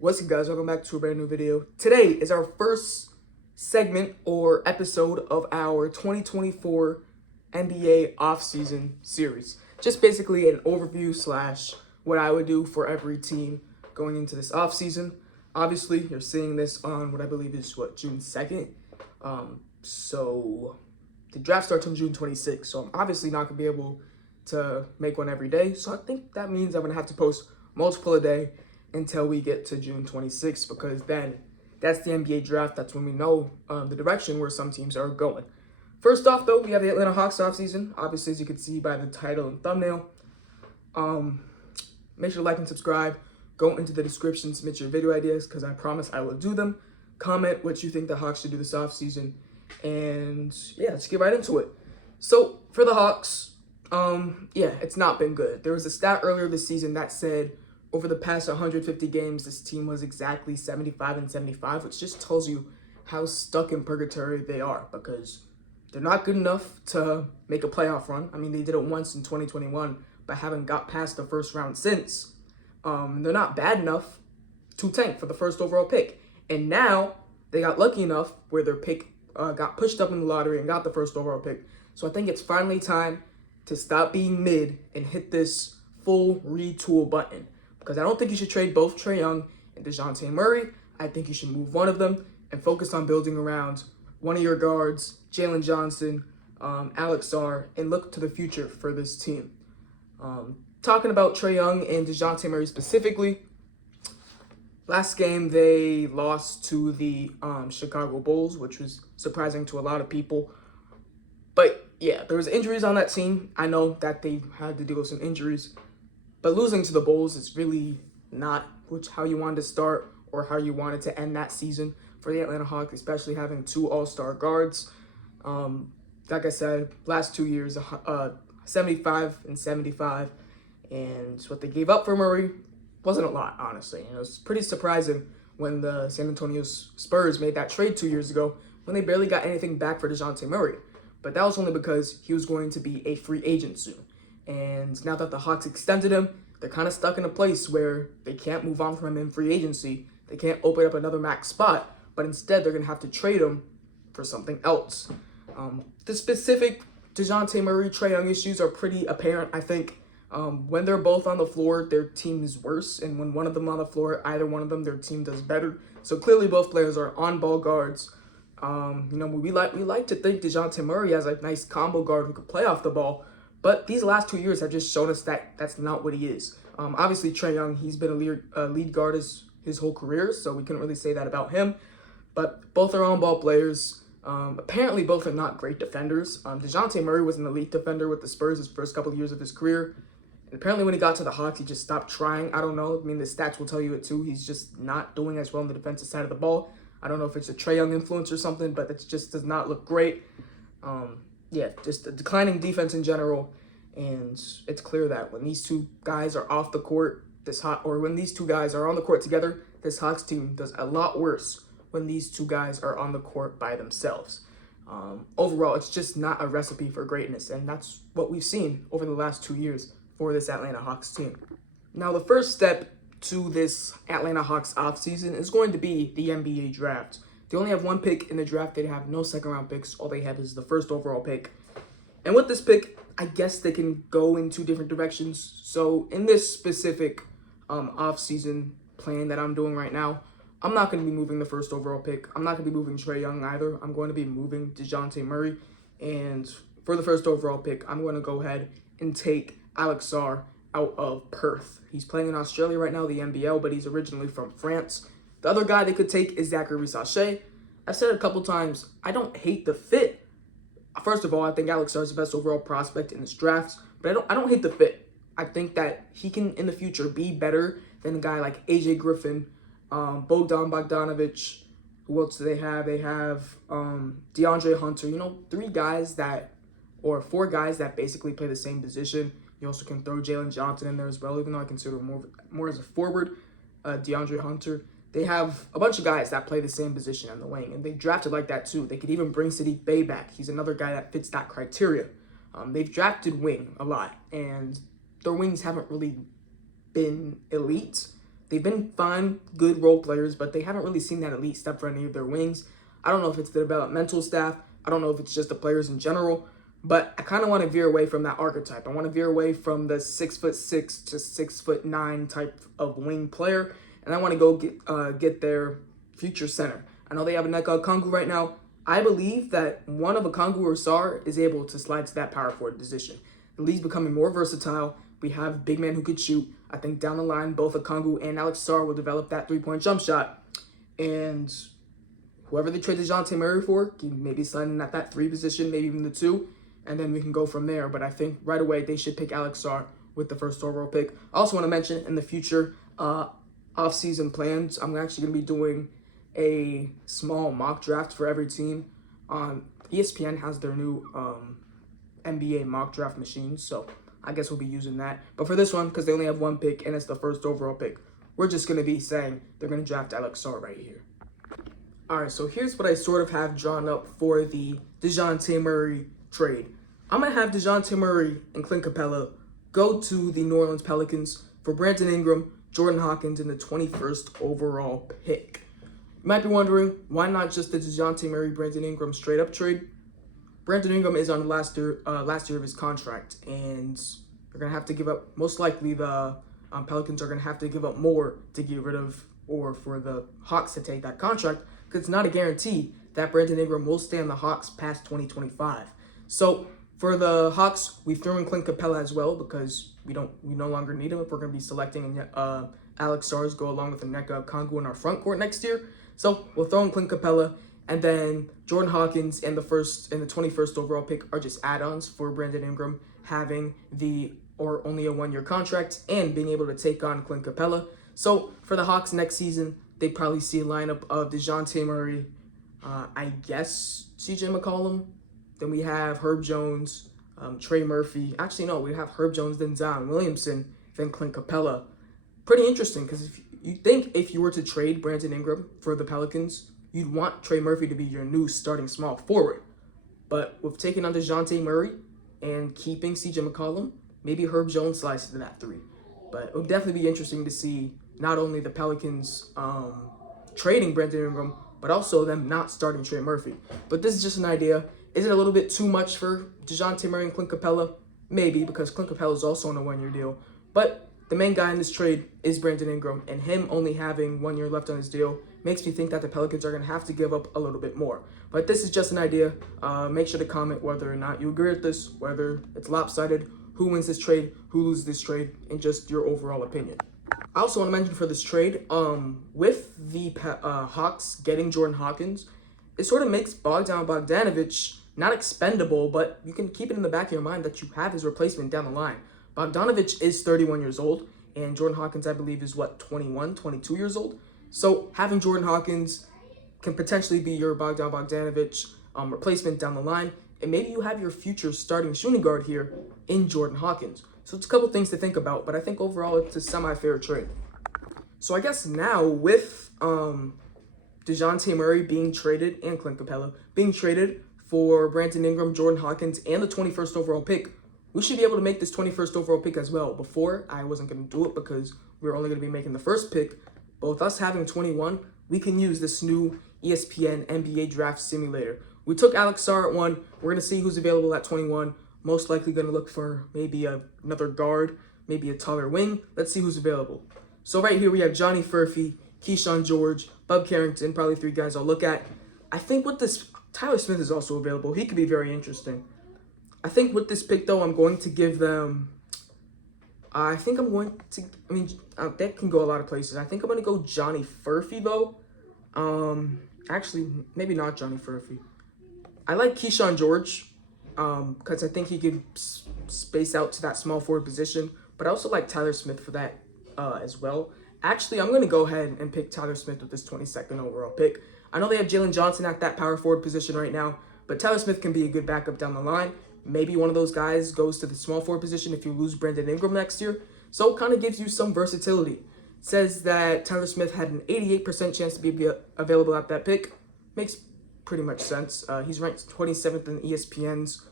What's up, guys? Welcome back to a brand new video. Today is our first segment or episode of our 2024 NBA offseason series. Just basically an overview slash what I would do for every team going into this offseason. Obviously, you're seeing this on what I believe is June 2nd. So the draft starts on June 26th. So I'm obviously not gonna be able to make one every day. So I think that means I'm gonna have to post multiple a day until we get to June 26th, because then that's the NBA draft. That's when we know the direction where some teams are going. First off, though, we have the Atlanta Hawks offseason. Obviously, as you can see by the title and thumbnail. Make sure to like and subscribe. Go into the description, submit your video ideas, because I promise I will do them. Comment what you think the Hawks should do this offseason. And yeah, let's get right into it. So for the Hawks, it's not been good. There was a stat earlier this season that said over the past 150 games, this team was exactly 75-75, which just tells you how stuck in purgatory they are, because they're not good enough to make a playoff run. I mean, they did it once in 2021, but haven't got past the first round since. They're not bad enough to tank for the first overall pick. And now they got lucky enough where their pick got pushed up in the lottery and got the first overall pick. So I think it's finally time to stop being mid and hit this full retool button. Because I don't think you should trade both Trae Young and DeJounte Murray. I think you should move one of them and focus on building around one of your guards, Jalen Johnson, Alex Sarr, and look to the future for this team. Talking about Trae Young and DeJounte Murray specifically, last game they lost to the Chicago Bulls, which was surprising to a lot of people. But yeah, there was injuries on that team. I know that they had to deal with some injuries. But losing to the Bulls is really not how you wanted to start or how you wanted to end that season for the Atlanta Hawks, especially having two all-star guards. Like I said, last 2 years, 75-75, and what they gave up for Murray wasn't a lot, honestly. It was pretty surprising when the San Antonio Spurs made that trade 2 years ago when they barely got anything back for DeJounte Murray. But that was only because he was going to be a free agent soon. And now that the Hawks extended him, they're kind of stuck in a place where they can't move on from him in free agency. They can't open up another max spot, but instead they're going to have to trade him for something else. The specific DeJounte Murray, Trae Young issues are pretty apparent, I think. When they're both on the floor, their team is worse. And when one of them on the floor, either one of them, their team does better. So clearly both players are on-ball guards. We like to think DeJounte Murray as a nice combo guard who could play off the ball. But these last 2 years have just shown us that that's not what he is. Obviously, Trae Young, he's been a lead guard his whole career, so we couldn't really say that about him. But both are on-ball players. Apparently, both are not great defenders. DeJounte Murray was an elite defender with the Spurs his first couple of years of his career. And apparently, when he got to the Hawks, he just stopped trying. I don't know. I mean, the stats will tell you it, too. He's just not doing as well on the defensive side of the ball. I don't know if it's a Trae Young influence or something, but it just does not look great. Just a declining defense in general, and it's clear that when these two guys are off the court, when these two guys are on the court together, this Hawks team does a lot worse when these two guys are on the court by themselves. Overall, it's just not a recipe for greatness, and that's what we've seen over the last 2 years for this Atlanta Hawks team. Now, the first step to this Atlanta Hawks offseason is going to be the NBA draft. They only have one pick in the draft. They have no second-round picks. All they have is the first overall pick. And with this pick, I guess they can go in two different directions. So in this specific off-season plan that I'm doing right now, I'm not going to be moving the first overall pick. I'm not going to be moving Trae Young either. I'm going to be moving DeJounte Murray. And for the first overall pick, I'm going to go ahead and take Alex Sarr out of Perth. He's playing in Australia right now, the NBL, but he's originally from France. The other guy they could take is Zachary Sachet. I've said it a couple times, I don't hate the fit. First of all, I think Alex Sarr is the best overall prospect in this draft, but I don't hate the fit. I think that he can, in the future, be better than a guy like AJ Griffin, Bogdan Bogdanovic. Who else do they have? They have DeAndre Hunter. 4 guys that basically play the same position. You also can throw Jalen Johnson in there as well, even though I consider him more as a forward. DeAndre Hunter. They have a bunch of guys that play the same position on the wing, and they drafted like that too. They could even bring Sadiq Bey back. He's another guy that fits that criteria. They've drafted wing a lot, and their wings haven't really been elite. They've been fine, good role players, but they haven't really seen that elite step for any of their wings. I don't know if it's the developmental staff. I don't know if it's just the players in general. But I kind of want to veer away from that archetype. I want to veer away from the 6'6" to 6'9" type of wing player, and I want to go get their future center. I know they have a Nneka Okongwu right now. I believe that one of Okongwu or Sarr is able to slide to that power forward position. The league's becoming more versatile. We have big men who could shoot. I think down the line, both Okongwu and Alex Sarr will develop that three-point jump shot, and whoever they trade DeJounte Murray for, can maybe slide in at that 3 position, maybe even the 2. And then we can go from there. But I think right away they should pick Alex Sarr with the first overall pick. I also want to mention in the future off-season plans, I'm actually going to be doing a small mock draft for every team. ESPN has their new NBA mock draft machine, so I guess we'll be using that. But for this one, because they only have 1 pick and it's the first overall pick, we're just going to be saying they're going to draft Alex Sarr right here. All right, so here's what I sort of have drawn up for the DeJounte Murray trade. I'm going to have DeJounte Murray and Clint Capella go to the New Orleans Pelicans for Brandon Ingram, Jordan Hawkins, and the 21st overall pick. You might be wondering, why not just the DeJounte Murray, Brandon Ingram straight up trade? Brandon Ingram is on the last year of his contract, and they're going to have to give up, most likely the Pelicans are going to have to give up more to get rid of, or for the Hawks to take that contract, because it's not a guarantee that Brandon Ingram will stay on the Hawks past 2025. So for the Hawks, we threw in Clint Capella as well, because we no longer need him if we're going to be selecting Alex Sarr go along with Nneka Okongwu in our front court next year. So we'll throw in Clint Capella, and then Jordan Hawkins and the 21st overall pick are just add-ons for Brandon Ingram having only a 1-year contract and being able to take on Clint Capella. So for the Hawks next season, they probably see a lineup of DeJounte Murray, I guess CJ McCollum. Then we have Herb Jones, Trey Murphy. Actually, no, we have Herb Jones, then Zion Williamson, then Clint Capella. Pretty interesting, because if you were to trade Brandon Ingram for the Pelicans, you'd want Trey Murphy to be your new starting small forward. But with taking on DeJounte Murray and keeping CJ McCollum, maybe Herb Jones slides to that 3. But it would definitely be interesting to see not only the Pelicans trading Brandon Ingram, but also them not starting Trey Murphy. But this is just an idea. Is it a little bit too much for DeJounte Murray and Clint Capella? Maybe, because Clint Capella is also on a 1-year deal. But the main guy in this trade is Brandon Ingram, and him only having 1 year left on his deal makes me think that the Pelicans are going to have to give up a little bit more. But this is just an idea. Make sure to comment whether or not you agree with this, whether it's lopsided, who wins this trade, who loses this trade, and just your overall opinion. I also want to mention for this trade, with the Hawks getting Jordan Hawkins, it sort of makes Bogdanovic not expendable, but you can keep it in the back of your mind that you have his replacement down the line. Bogdanovic is 31 years old, and Jordan Hawkins, I believe, is 21, 22 years old. So having Jordan Hawkins can potentially be your Bogdanovic replacement down the line, and maybe you have your future starting shooting guard here in Jordan Hawkins. So it's a couple things to think about, but I think overall it's a semi-fair trade. So I guess now with DeJounte Murray being traded and Clint Capella being traded for Brandon Ingram, Jordan Hawkins, and the 21st overall pick, we should be able to make this 21st overall pick as well. Before, I wasn't going to do it because we were only going to be making the first pick. But with us having 21, we can use this new ESPN NBA draft simulator. We took Alex Sarr at 1. We're going to see who's available at 21. Most likely going to look for maybe another guard, maybe a taller wing. Let's see who's available. So right here we have Johnny Furphy, Keyshawn George, Bub Carrington, probably 3 guys I'll look at. I think with this, Tyler Smith is also available. He could be very interesting. I think with this pick, though, I'm going to give them... that can go a lot of places. I think I'm going to go Johnny Furphy, though. Actually, maybe not Johnny Furphy. I like Keyshawn George because I think he could space out to that small forward position. But I also like Tyler Smith for that as well. Actually, I'm going to go ahead and pick Tyler Smith with this 22nd overall pick. I know they have Jalen Johnson at that power forward position right now, but Tyler Smith can be a good backup down the line. Maybe one of those guys goes to the small forward position if you lose Brandon Ingram next year. So it kind of gives you some versatility. It says that Tyler Smith had an 88% chance to be available at that pick. Makes pretty much sense. He's ranked 27th in ESPN's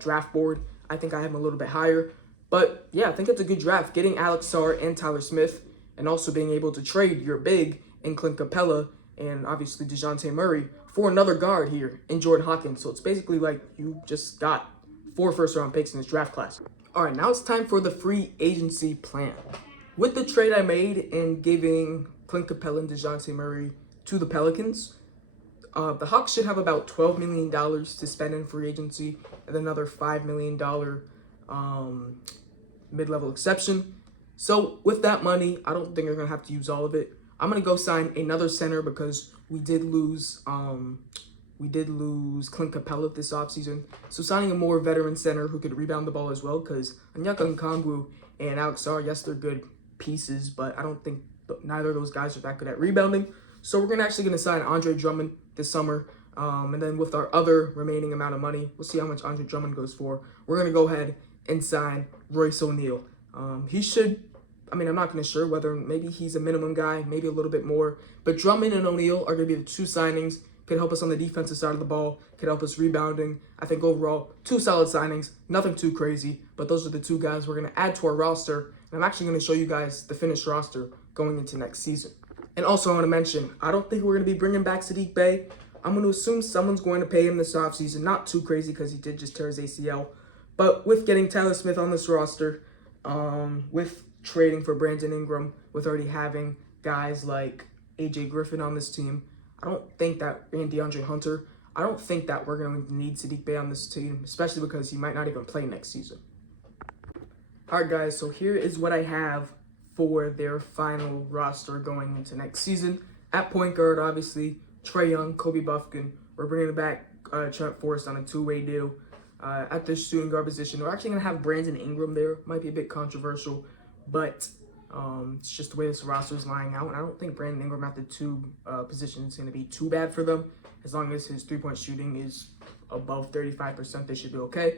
draft board. I think I have him a little bit higher. But yeah, I think it's a good draft. Getting Alex Sarr and Tyler Smith and also being able to trade your big in Clint Capella and obviously DeJounte Murray for another guard here in Jordan Hawkins. So it's basically like you just got 4 first-round picks in this draft class. All right, now it's time for the free agency plan. With the trade I made in giving Clint Capella and DeJounte Murray to the Pelicans, the Hawks should have about $12 million to spend in free agency and another $5 million mid-level exception. So with that money, I don't think they're going to have to use all of it. I'm going to go sign another center because we did lose Clint Capella this offseason. So signing a more veteran center who could rebound the ball as well, because Onyeka Okongwu and Alex Sarr, yes, they're good pieces, but I don't think neither of those guys are that good at rebounding. So we're actually going to sign Andre Drummond this summer. And then with our other remaining amount of money, we'll see how much Andre Drummond goes for. We're going to go ahead and sign Royce O'Neal. He should, I'm not going to sure whether maybe he's a minimum guy, maybe a little bit more. But Drummond and O'Neal are going to be the 2 signings. Could help us on the defensive side of the ball. Could help us rebounding. I think overall, 2 solid signings. Nothing too crazy. But those are the 2 guys we're going to add to our roster. And I'm actually going to show you guys the finished roster going into next season. And also, I want to mention, I don't think we're going to be bringing back Saddiq Bey. I'm going to assume someone's going to pay him this offseason. Not too crazy because he did just tear his ACL. But with getting Tyler Smith on this roster, with trading for Brandon Ingram, with already having guys like AJ Griffin on this team, I don't think that, and DeAndre Hunter, I don't think that we're going to need Saddiq Bey on this team, especially because he might not even play next season. All right, guys, so here is what I have for their final roster going into next season. At point guard, obviously, Trae Young, Kobe Buffkin. We're bringing back Trent Forrest on a 2-way deal. At the shooting guard position, we're actually going to have Brandon Ingram there. Might be a bit controversial, but it's just the way this roster is lying out. And I don't think Brandon Ingram at the 2 position is going to be too bad for them. As long as his 3-point shooting is above 35%, they should be okay.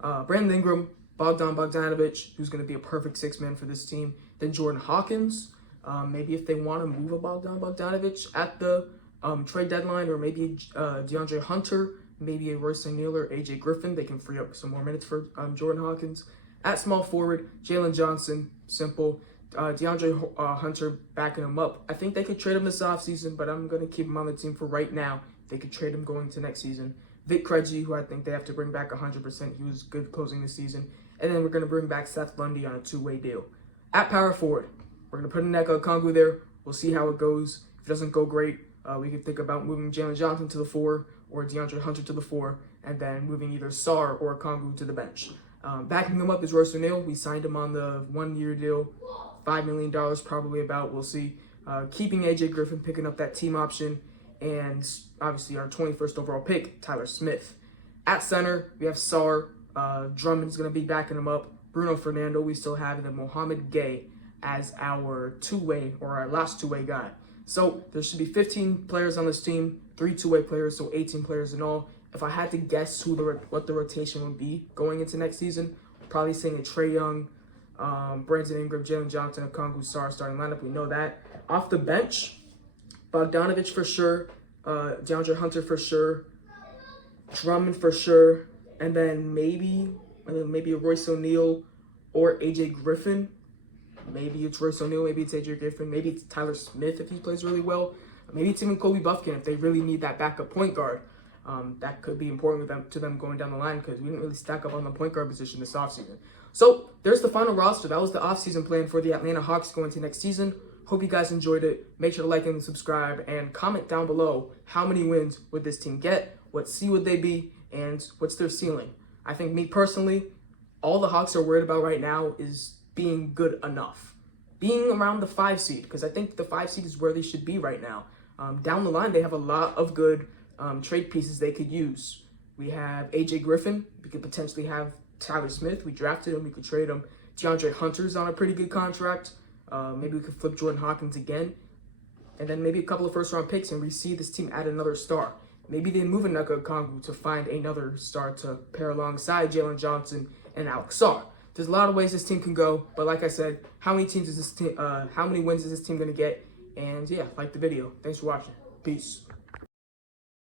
Brandon Ingram, Bogdan Bogdanovic, who's going to be a perfect 6-man for this team. Then Jordan Hawkins. Maybe if they want to move a Bogdan Bogdanovic at the trade deadline, or maybe DeAndre Hunter, maybe a Royce O'Neal or AJ Griffin, they can free up some more minutes for Jordan Hawkins. At small forward, Jalen Johnson, simple. DeAndre Hunter backing him up. I think they could trade him this offseason, but I'm going to keep him on the team for right now. They could trade him going to next season. Vic Krejci, who I think they have to bring back 100%. He was good closing the season. And then we're going to bring back Seth Lundy on a 2-way deal. At power forward, we're going to put Onyeka Okongwu there. We'll see how it goes. If it doesn't go great, we could think about moving Jalen Johnson to the 4 or DeAndre Hunter to the 4, and then moving either Sarr or Okongwu to the bench. Backing him up is Royce O'Neal. We signed him on the 1-year deal, $5 million probably about. We'll see. Keeping AJ Griffin, picking up that team option, and obviously our 21st overall pick, Tyler Smith. At center, we have Sarr. Drummond's going to be backing him up. Bruno Fernando, we still have, and then Mohamed Gay as our 2-way or our last 2-way guy. So there should be 15 players on this team, 3 2-way players, so 18 players in all. If I had to guess what the rotation would be going into next season, probably saying a Trae Young, Brandon Ingram, Jalen Johnson, Okongwu, Sarr starting lineup. We know that. Off the bench, Bogdanovic for sure, DeAndre Hunter for sure, Drummond for sure, and then maybe a Royce O'Neal or AJ Griffin. Maybe it's Royce O'Neal, maybe it's AJ Griffin, maybe it's Tyler Smith if he plays really well. Maybe it's even Kobe Buffkin if they really need that backup point guard. That could be important to them going down the line because we didn't really stack up on the point guard position this offseason. So there's the final roster. That was the offseason plan for the Atlanta Hawks going to next season. Hope you guys enjoyed it. Make sure to like and subscribe and comment down below how many wins would this team get, what seed would they be, and what's their ceiling. I think me personally, all the Hawks are worried about right now is being good enough. Being around the 5 seed, because I think the 5 seed is where they should be right now. Down the line, they have a lot of good trade pieces they could use. We have AJ Griffin. We could potentially have Tyler Smith. We drafted him. We could trade him. DeAndre Hunter's on a pretty good contract. Maybe we could flip Jordan Hawkins again. And then maybe a couple of first-round picks, and we see this team add another star. Maybe they move Onyeka Okongwu to find another star to pair alongside Jalen Johnson and Alex Sarr. There's a lot of ways this team can go, but like I said, how many wins is this team going to get? And yeah, like the video. Thanks for watching. Peace.